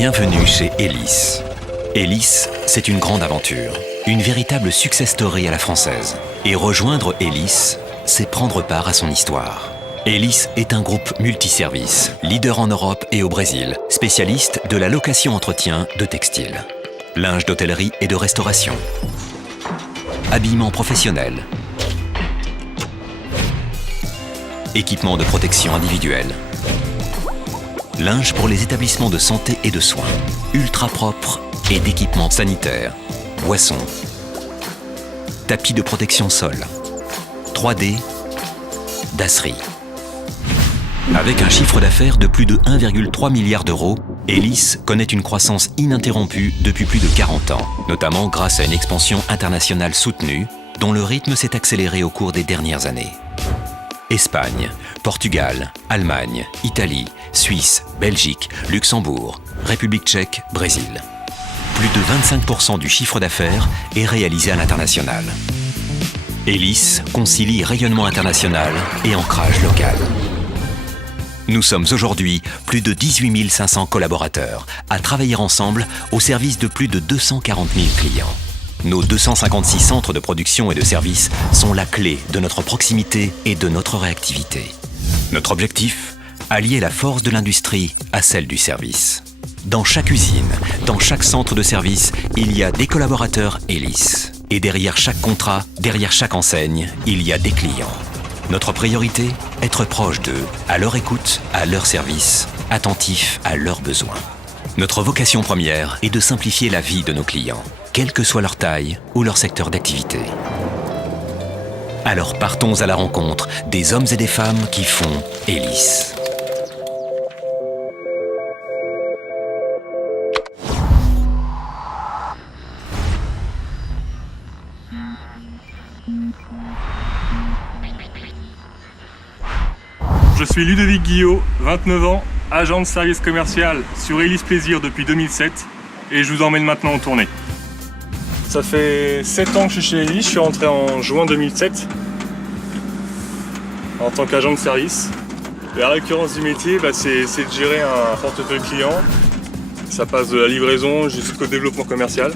Bienvenue chez Hélice. Hélice, c'est une grande aventure, une véritable success story à la française. Et rejoindre Hélice, c'est prendre part à son histoire. Hélice est un groupe multiservice, leader en Europe et au Brésil, spécialiste de la location-entretien de textiles. Linge d'hôtellerie et de restauration. Habillement professionnel. Équipement de protection individuelle. Linge pour les établissements de santé et de soins. Ultra propre et d'équipements sanitaires. Boissons. Tapis de protection sol. 3D. Dasserie. Avec un chiffre d'affaires de plus de 1,3 milliard d'euros, Hélice connaît une croissance ininterrompue depuis plus de 40 ans, notamment grâce à une expansion internationale soutenue, dont le rythme s'est accéléré au cours des dernières années. Espagne, Portugal, Allemagne, Italie, Suisse, Belgique, Luxembourg, République tchèque, Brésil. Plus de 25% du chiffre d'affaires est réalisé à l'international. Hélice concilie rayonnement international et ancrage local. Nous sommes aujourd'hui plus de 18 500 collaborateurs à travailler ensemble au service de plus de 240 000 clients. Nos 256 centres de production et de services sont la clé de notre proximité et de notre réactivité. Notre objectif ? Allier la force de l'industrie à celle du service. Dans chaque usine, dans chaque centre de service, il y a des collaborateurs Hélice. Et derrière chaque contrat, derrière chaque enseigne, il y a des clients. Notre priorité ? Être proche d'eux, à leur écoute, à leur service, attentif à leurs besoins. Notre vocation première est de simplifier la vie de nos clients, quelle que soit leur taille ou leur secteur d'activité. Alors partons à la rencontre des hommes et des femmes qui font Hélice. Je suis Ludovic Guillot, 29 ans, agent de service commercial sur Hélice Plaisir depuis 2007 et je vous emmène maintenant en tournée. Ça fait 7 ans que je suis chez Hélice, je suis rentré en juin 2007 en tant qu'agent de service. La récurrence du métier, c'est de gérer un portefeuille client. Ça passe de la livraison jusqu'au développement commercial.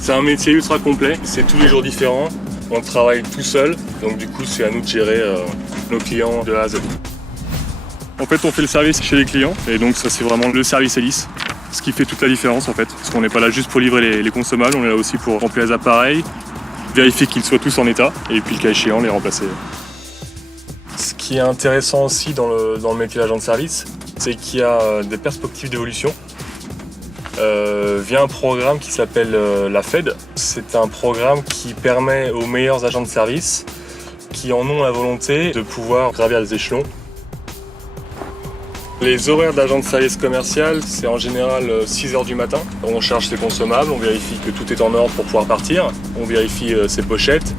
C'est un métier ultra complet, c'est tous les jours différent. On travaille tout seul, donc du coup c'est à nous de gérer nos clients de A à Z. En fait on fait le service chez les clients et donc ça c'est vraiment le service Hélice. Ce qui fait toute la différence en fait, parce qu'on n'est pas là juste pour livrer les consommables, on est là aussi pour remplir les appareils, vérifier qu'ils soient tous en état et puis le cas échéant les remplacer. Ce qui est intéressant aussi dans le métier d'agent de service, c'est qu'il y a des perspectives d'évolution. Via un programme qui s'appelle la FED. C'est un programme qui permet aux meilleurs agents de service qui en ont la volonté de pouvoir gravir les échelons. Les horaires d'agent de service commercial, c'est en général 6h du matin. On charge ses consommables, on vérifie que tout est en ordre pour pouvoir partir, on vérifie ses pochettes.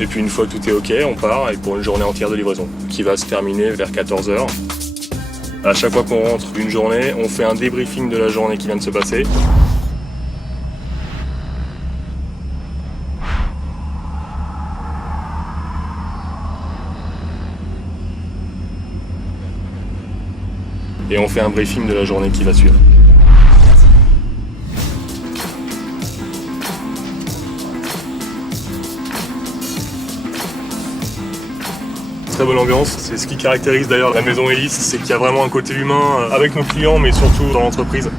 Et puis une fois que tout est OK, on part et pour une journée entière de livraison qui va se terminer vers 14h. À chaque fois qu'on rentre une journée, on fait un débriefing de la journée qui vient de se passer. Et on fait un briefing de la journée qui va suivre. Très bonne ambiance, c'est ce qui caractérise d'ailleurs la maison Hélice, c'est qu'il y a vraiment un côté humain avec nos clients mais surtout dans l'entreprise.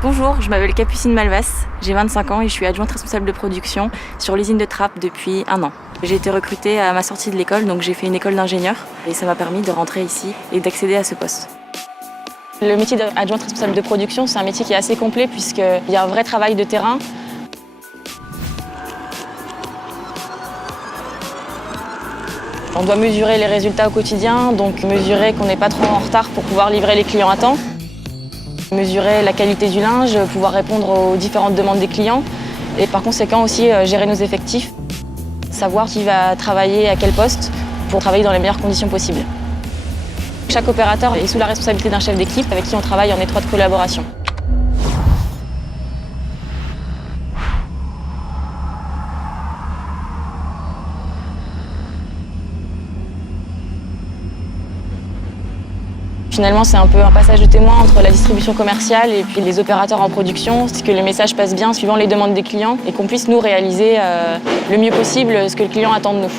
Bonjour, je m'appelle Capucine Malvas, j'ai 25 ans et je suis adjointe responsable de production sur l'usine de Trappes depuis 1 an. J'ai été recrutée à ma sortie de l'école, donc j'ai fait une école d'ingénieur et ça m'a permis de rentrer ici et d'accéder à ce poste. Le métier d'adjointe responsable de production, c'est un métier qui est assez complet puisqu'il y a un vrai travail de terrain. On doit mesurer les résultats au quotidien, donc mesurer qu'on n'est pas trop en retard pour pouvoir livrer les clients à temps. Mesurer la qualité du linge, pouvoir répondre aux différentes demandes des clients et par conséquent aussi gérer nos effectifs, savoir qui va travailler à quel poste pour travailler dans les meilleures conditions possibles. Chaque opérateur est sous la responsabilité d'un chef d'équipe avec qui on travaille en étroite collaboration. Finalement, c'est un peu un passage de témoin entre la distribution commerciale et puis les opérateurs en production, c'est que le message passe bien suivant les demandes des clients et qu'on puisse nous réaliser le mieux possible ce que le client attend de nous.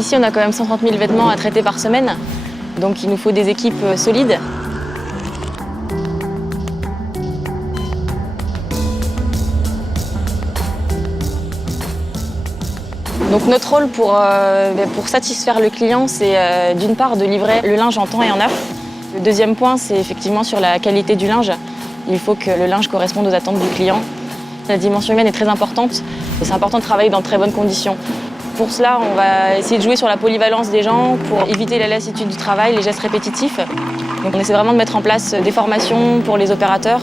Ici, on a quand même 130 000 vêtements à traiter par semaine, donc il nous faut des équipes solides. Donc notre rôle pour satisfaire le client, c'est d'une part de livrer le linge en temps et en heure. Le deuxième point, c'est effectivement sur la qualité du linge. Il faut que le linge corresponde aux attentes du client. La dimension humaine est très importante. C'est important de travailler dans de très bonnes conditions. Pour cela, on va essayer de jouer sur la polyvalence des gens pour éviter la lassitude du travail, les gestes répétitifs. Donc on essaie vraiment de mettre en place des formations pour les opérateurs.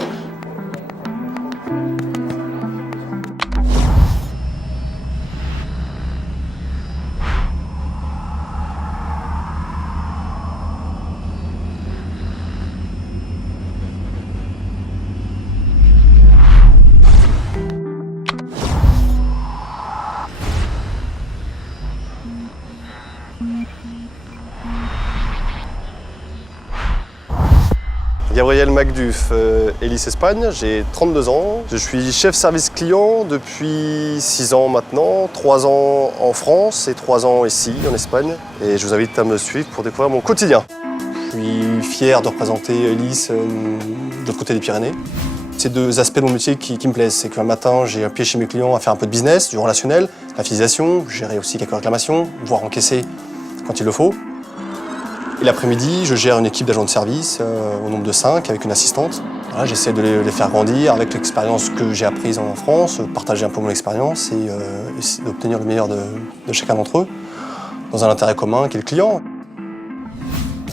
Gabriel Macduff, Hélice Espagne, j'ai 32 ans. Je suis chef service client depuis 6 ans maintenant, 3 ans en France et 3 ans ici en Espagne. Et je vous invite à me suivre pour découvrir mon quotidien. Je suis fier de représenter Hélice de l'autre côté des Pyrénées. C'est deux aspects de mon métier qui me plaisent. C'est qu'un matin, j'ai un pied chez mes clients à faire un peu de business, du relationnel, la fidélisation, gérer aussi quelques réclamations, voire encaisser quand il le faut. Et l'après-midi, je gère une équipe d'agents de service au nombre de 5 avec une assistante. Voilà, j'essaie de les faire grandir avec l'expérience que j'ai apprise en France, partager un peu mon expérience et essayer d'obtenir le meilleur de chacun d'entre eux dans un intérêt commun qui est le client.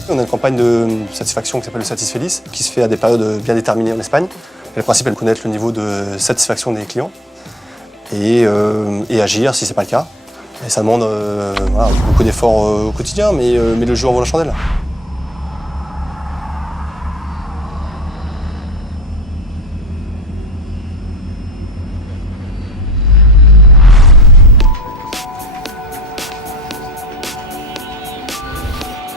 On a une campagne de satisfaction qui s'appelle le Satisfelice qui se fait à des périodes bien déterminées en Espagne. Et le principe est de connaître le niveau de satisfaction des clients et agir si ce n'est pas le cas. Et ça demande voilà, beaucoup d'efforts au quotidien, mais le jeu en vaut la chandelle.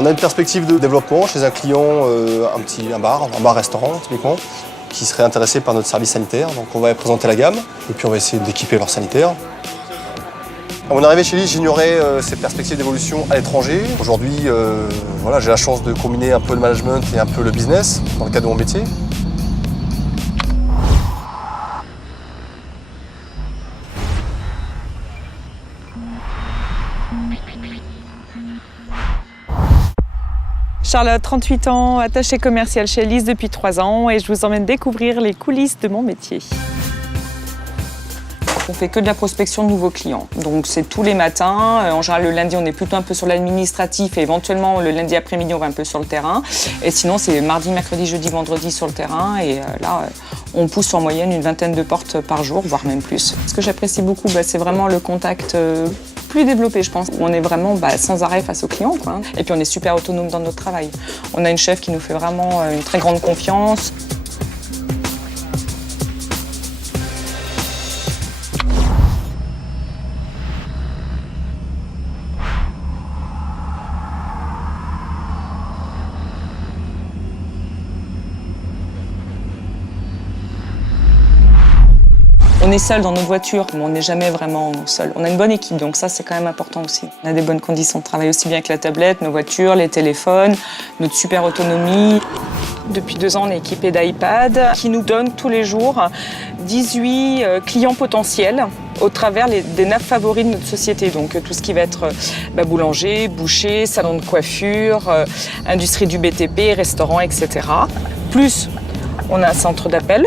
On a une perspective de développement chez un client, un bar-restaurant typiquement, qui serait intéressé par notre service sanitaire. Donc on va présenter la gamme et puis on va essayer d'équiper leur sanitaire. À mon arrivée chez Hélice, j'ignorais ces perspectives d'évolution à l'étranger. Aujourd'hui, voilà, j'ai la chance de combiner un peu le management et un peu le business dans le cadre de mon métier. Charlotte, 38 ans, attachée commerciale chez Hélice depuis 3 ans et je vous emmène découvrir les coulisses de mon métier. On fait que de la prospection de nouveaux clients. Donc c'est tous les matins. En général, le lundi, on est plutôt un peu sur l'administratif et éventuellement le lundi après-midi, on va un peu sur le terrain. Et sinon, c'est mardi, mercredi, jeudi, vendredi sur le terrain. Et là, on pousse en moyenne une 20aine de portes par jour, voire même plus. Ce que j'apprécie beaucoup, c'est vraiment le contact plus développé, je pense. On est vraiment sans arrêt face aux clients, quoi. Et puis on est super autonome dans notre travail. On a une chef qui nous fait vraiment une très grande confiance. On est seul dans nos voitures, mais on n'est jamais vraiment seul. On a une bonne équipe, donc ça, c'est quand même important aussi. On a des bonnes conditions de travail aussi bien que la tablette, nos voitures, les téléphones, notre super autonomie. Depuis 2 ans, on est équipé d'iPad qui nous donne tous les jours 18 clients potentiels au travers des nappes favoris de notre société. Donc tout ce qui va être boulanger, boucher, salon de coiffure, industrie du BTP, restaurant, etc. Plus, on a un centre d'appel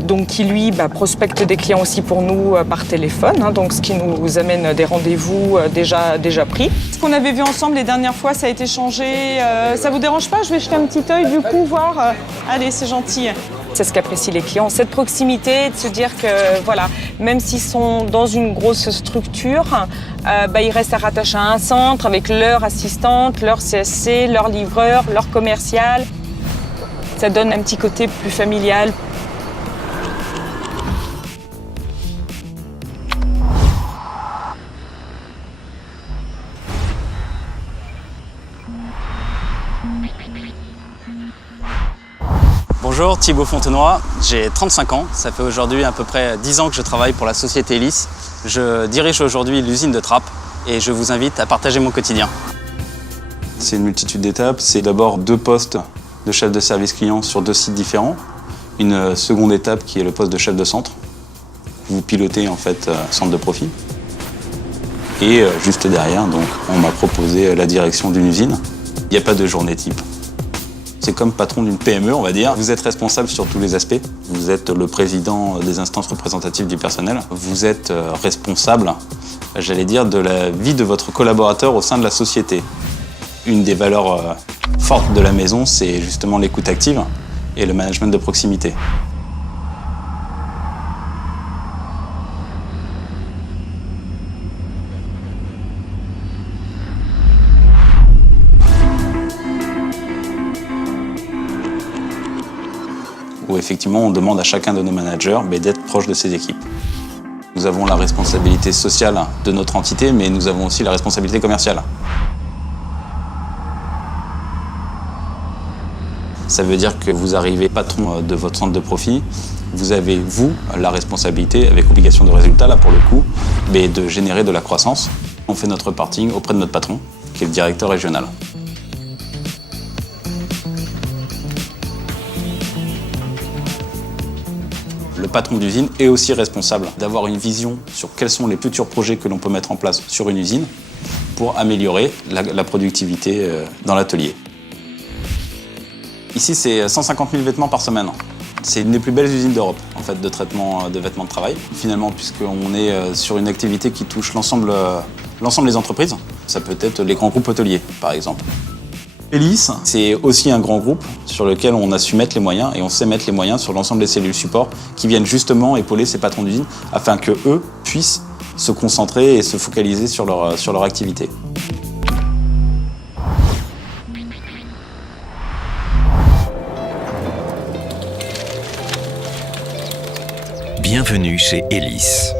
donc qui lui prospecte des clients aussi pour nous par téléphone, hein, donc ce qui nous amène des rendez-vous déjà pris. Ce qu'on avait vu ensemble les dernières fois, ça a été changé. Ça vous dérange pas? Je vais jeter un petit œil du coup, voir. Allez, c'est gentil. C'est ce qu'apprécient les clients, cette proximité, de se dire que voilà, même s'ils sont dans une grosse structure, ils restent rattachés à un centre avec leur assistante, leur CSC, leur livreur, leur commercial. Ça donne un petit côté plus familial. Bonjour, Thibaut Fontenoy, j'ai 35 ans. Ça fait aujourd'hui à peu près 10 ans que je travaille pour la société Elis. Je dirige aujourd'hui l'usine de Trappes et je vous invite à partager mon quotidien. C'est une multitude d'étapes. C'est d'abord 2 postes de chef de service client sur 2 sites différents. Une seconde étape qui est le poste de chef de centre. Vous pilotez en fait centre de profit. Et juste derrière, donc, on m'a proposé la direction d'une usine. Il n'y a pas de journée type. C'est comme patron d'une PME, on va dire. Vous êtes responsable sur tous les aspects. Vous êtes le président des instances représentatives du personnel. Vous êtes responsable, j'allais dire, de la vie de votre collaborateur au sein de la société. Une des valeurs fortes de la maison, c'est justement l'écoute active et le management de proximité. Où effectivement on demande à chacun de nos managers d'être proche de ses équipes. Nous avons la responsabilité sociale de notre entité, mais nous avons aussi la responsabilité commerciale. Ça veut dire que vous arrivez patron de votre centre de profit, vous avez, vous, la responsabilité, avec obligation de résultat, là pour le coup, de générer de la croissance. On fait notre reporting auprès de notre patron, qui est le directeur régional. Le patron d'usine est aussi responsable d'avoir une vision sur quels sont les futurs projets que l'on peut mettre en place sur une usine pour améliorer la productivité dans l'atelier. Ici, c'est 150 000 vêtements par semaine. C'est une des plus belles usines d'Europe, en fait, de traitement de vêtements de travail. Finalement, puisqu'on est sur une activité qui touche l'ensemble des entreprises, ça peut être les grands groupes hôteliers, par exemple. Elis, c'est aussi un grand groupe sur lequel on a su mettre les moyens et on sait mettre les moyens sur l'ensemble des cellules support qui viennent justement épauler ces patrons d'usine afin qu'eux puissent se concentrer et se focaliser sur leur activité. Bienvenue chez Elis.